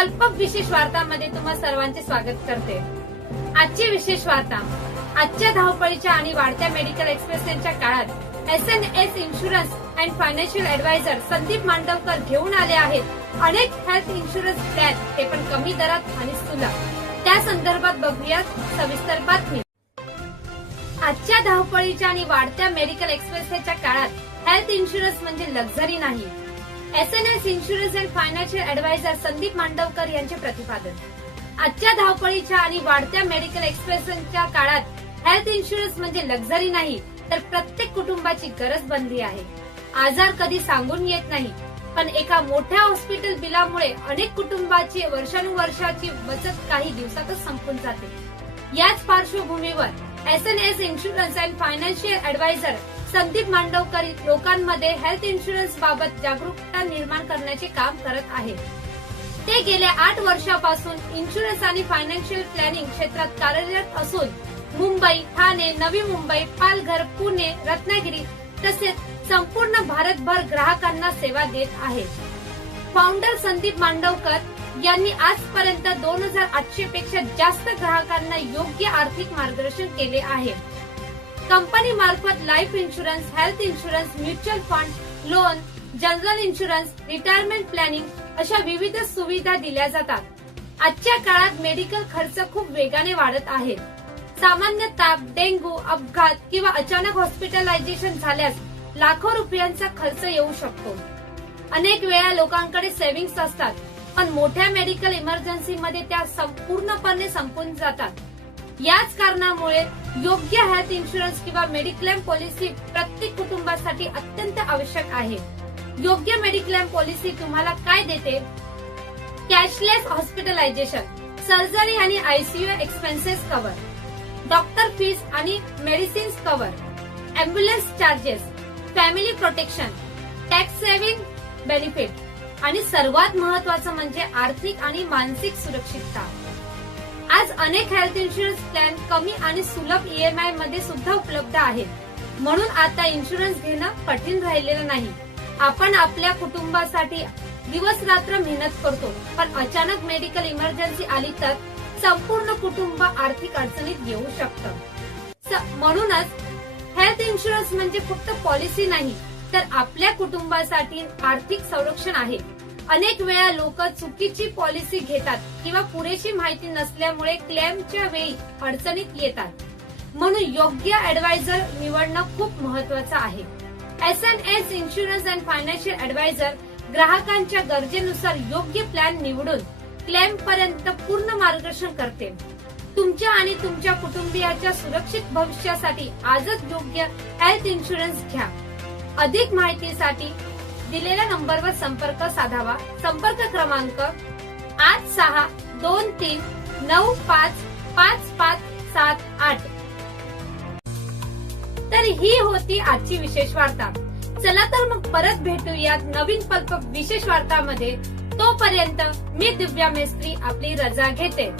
पल्पक विशेष वार्तामध्ये तुम्हा सर्वांचे स्वागत करते। आजची विशेष वार्ता, आजच्या धावपळीच्या आणि वाढत्या मेडिकल एक्सपेन्सेसच्या काळात SNS insurance and financial adviser Sandeep Mandavkar घेऊन आले आहेत अनेक हेल्थ इन्शुरन्स प्लॅन, ते पण कमी दरात आणि सुलभ। त्या संदर्भात बघूया सविस्तर बातमी। आजच्या धावपळीच्या आणि वाढत्या मेडिकल एक्सपेन्सेसच्या काळात हेल्थ इन्शुरन्स म्हणजे लक्झरी नाही, SNS insurance and financial adviser Sandeep Mandavkar यांचे प्रतिपादन। आजच्या धावपळीच्या आणि वाढत्या मेडिकल एक्सपेन्सेसच्या काळात हेल्थ इन्शुरन्स म्हणजे लक्झरी नाही, तर प्रत्येक कुटुंबाची गरज बनली आहे। आजार कधी सांगून येत नाही, पण एका मोठ्या हॉस्पिटल बिलामुळे अनेक कुटुंबाची वर्षानुवर्षाची बचत काही दिवसातच संपून जाते। याच पार्श्वभूमीवर SNS insurance and financial adviser Sandeep Mandavkar लोकांमध्ये हेल्थ इन्शुरन्स बाबत जागरूकता निर्माण करण्याचे काम करत आहेत। ते गेल्या 8 वर्षापासून इन्शुरन्स आणि फायनान्शियल प्लॅनिंग क्षेत्रात कार्यरत असून मुंबई, ठाणे, नवी मुंबई, पालघर, पुणे, रत्नागिरी तसेच संपूर्ण भारतभर ग्राहकांना सेवा देत आहेत। फाउंडर संदीप मांडवकर यांनी आजपर्यंत 2800 पेक्षा जास्त ग्राहकांना योग्य आर्थिक मार्गदर्शन केले आहे। कंपनी मार्फत life insurance, health insurance, mutual fund, loan, general insurance, retirement planning अशा विविध सुविधा दिल्या जातात। आजच्या काळात मेडिकल खर्च खूप वेगाने वाढत आहेत। सामान्य ताप, डेंग्यू, अपघात किंवा अचानक हॉस्पिटलायझेशन झाल्यास लाखो रुपयांचा खर्च येऊ शकतो। अनेक वेळा लोकांकडे सेव्हिंग्स असतात, पण मोठ्या मेडिकल इमर्जन्सीमध्ये त्या संपूर्णपणे संपून जातात। याच कारणामुळे योग्य हेल्थ इन्शुरन्स किंवा मेडिक्लेम पॉलिसी प्रत्येक कुटुंबासाठी अत्यंत आवश्यक आहे। योग्य मेडिक्लेम पॉलिसी तुम्हाला काय देते? कॅशलेस हॉस्पिटलायझेशन, सर्जरी आणि ICU expenses cover, doctor fees आणि medicines cover, ambulance charges, family protection, tax saving benefit आणि सर्वात महत्त्वाचं म्हणजे आर्थिक आणि मानसिक सुरक्षितता। आज अनेक हेल्थ इन्शुरन्स प्लॅन कमी आणि सुलभ ईएमआय मध्ये सुद्धा उपलब्ध आहेत, म्हणून आता इन्शुरन्स घेणं कठीण राहिलेलं नाही। आपण आपल्या कुटुंबासाठी दिवस रात्र मेहनत करतो, पण अचानक मेडिकल इमर्जन्सी आली तर संपूर्ण कुटुंब आर्थिक अडचणीत येऊ शकतं। म्हणूनच हेल्थ इन्शुरन्स म्हणजे फक्त पॉलिसी नाही, तर आपल्या कुटुंबासाठी आर्थिक संरक्षण आहे। अनेक वेळा लोक चुकीची पॉलिसी घेतात किंवा पुरेशी माहिती नसल्यामुळे क्लेमच्या वेळी अडचणीत येतात, म्हणून योग्य ऍडवायझर निवडणं खूप महत्वाचं आहे। SNS insurance and financial adviser ग्राहकांच्या गरजेनुसार योग्य प्लॅन निवडून क्लेम पर्यंत पूर्ण मार्गदर्शन करते। तुमच्या आणि तुमच्या कुटुंबियाच्या सुरक्षित भविष्यासाठी आजच योग्य हेल्थ इन्शुरन्स घ्या। अधिक माहितीसाठी दिलेल्या नंबरवर संपर्क साधावा। संपर्क क्रमांक 8623955578। तर ही होती आजची विशेष वार्ता। चला तर मग परत भेटूयात नवीन पल्पक विशेष वार्तामध्ये। तोपर्यंत मी दिव्या मेस्त्री आपली रजा घेते।